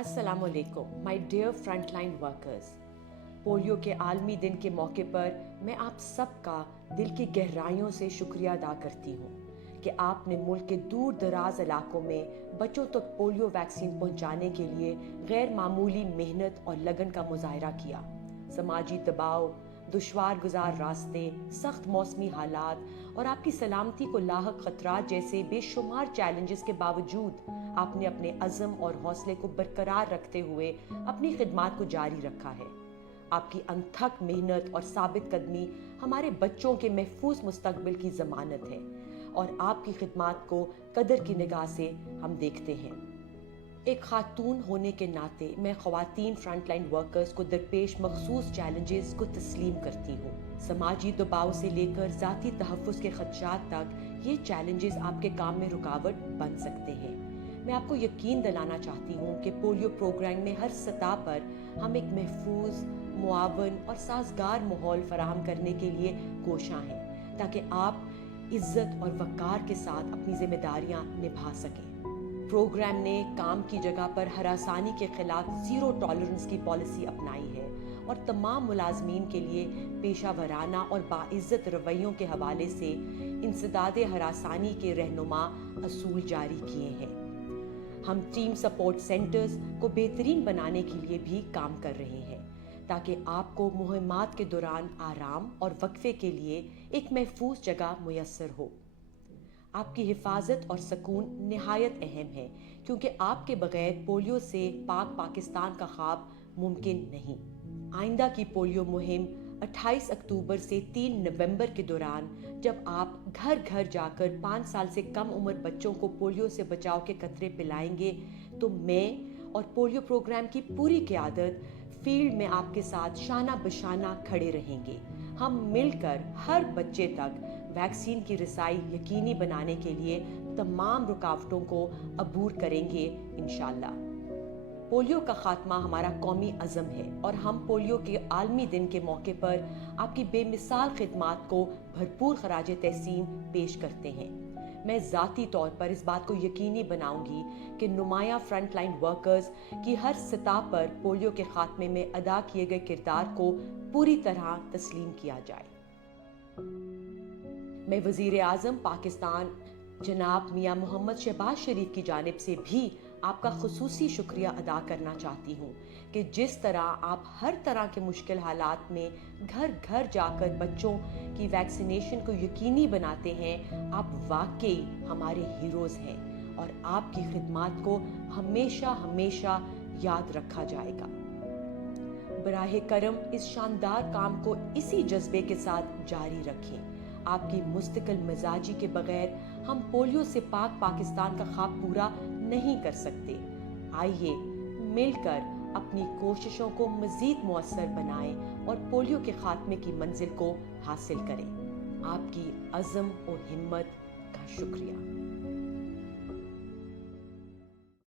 अस्सलाम वालेकुम my dear frontline workers. Polio के आलमी दिन के मौके पर मैं आप सबका दिल की गहराइयों से शुक्रिया अदा करती हूँ कि आपने मुल्क के दूर दराज इलाकों में बच्चों तक पोलियो वैक्सीन पहुँचाने के लिए गैर मामूली मेहनत और लगन का मुजाहरा किया। समाजी दबाव, दुश्वार गुजार रास्ते, सख्त मौसमी हालात और आपकी सलामती को लाहक खतरात जैसे बेशुमार चैलेंजेस के बावजूद आपने अपने अज़म और हौसले को बरकरार रखते हुए अपनी खिदमात को जारी रखा है। आपकी अनथक मेहनत और साबित कदमी हमारे बच्चों के महफूज मुस्तकबिल की ज़मानत है और आपकी खिदमात को कदर की निगाह से हम देखते हैं। एक खातून होने के नाते मैं ख़वातीन फ्रंटलाइन वर्कर्स को दरपेश मखसूस चैलेंजेस को तस्लीम करती हूँ। समाजी दबाव से लेकर ज़ाती तहफ़्फ़ुज़ के खदशात तक ये चैलेंजेस आपके काम में रुकावट बन सकते हैं। मैं आपको यकीन दिलाना चाहती हूँ कि पोलियो प्रोग्राम में हर सतह पर हम एक महफूज, मुआवन और साजगार माहौल फराहम करने के लिए कोशां हैं ताकि आप इज्जत और वक़ार के साथ अपनी जिम्मेदारियां निभा सकें। प्रोग्राम ने काम की जगह पर हरासानी के खिलाफ ज़ीरो टॉलरेंस की पॉलिसी अपनाई है और तमाम मुलाजमीन के लिए पेशा वराना और बाइज्जत रवैयों के हवाले से इंसदादे हरासानी के रहनुमा असूल जारी किए हैं। हम टीम सपोर्ट सेंटर्स को बेहतरीन बनाने के लिए भी काम कर रहे हैं ताकि आपको मुहिमात के दौरान आराम और वक्फे के लिए एक महफूज जगह मुयस्सर हो। आपकी हिफाजत और सकून निहायत अहम है क्योंकि आपके बगैर पोलियो से पाक पाकिस्तान का ख्वाब मुमकिन नहीं। आइंदा की पोलियो मुहिम 28 अक्टूबर से 3 नवंबर के दौरान जब आप घर घर जाकर 5 साल से कम उम्र बच्चों को पोलियो से बचाव के कतरे पिलाएंगे तो मैं और पोलियो प्रोग्राम की पूरी क़यादत फील्ड में आपके साथ शाना बशाना खड़े रहेंगे। हम मिलकर हर बच्चे तक वैक्सीन की रसाई यकीनी बनाने के लिए तमाम रुकावटों को अबूर करेंगे इंशाअल्लाह। पोलियो का खात्मा हमारा कौमी अज़म है और हम पोलियो के आलमी दिन के मौके पर आपकी बेमिसाल खिदमात को भरपूर खराज तहसीन पेश करते हैं। मैं ज़ाती तौर पर इस बात को यकीनी बनाऊंगी कि नुमाया फ्रंटलाइन वर्कर्स की हर सतह पर पोलियो के खात्मे में अदा किए गए किरदार को पूरी तरह तस्लीम किया जाए। मैं वज़ीर आज़म पाकिस्तान जनाब मियां मोहम्मद शहबाज शरीफ की जानिब से भी आपका खुसूसी शुक्रिया अदा करना चाहती हूँ कि जिस तरह आप हर तरह के मुश्किल हालात में घर घर जाकर बच्चों की वैक्सीनेशन को यकीनी बनाते हैं। आप वाकई हमारे हीरोज़ हैं और आपकी खिदमात को हमेशा हमेशा याद रखा जाएगा। बराहे करम इस शानदार काम को इसी जज्बे के साथ जारी रखें। आपकी मुस्तकिल मिजाजी के बगैर हम पोलियो से पाक पाकिस्तान का ख्वाब पूरा नहीं कर सकते। आइए मिलकर अपनी कोशिशों को मज़ीद मुअस्सर बनाएं और पोलियो के खात्मे की मंजिल को हासिल करें। आपकी अज़म और हिम्मत का शुक्रिया।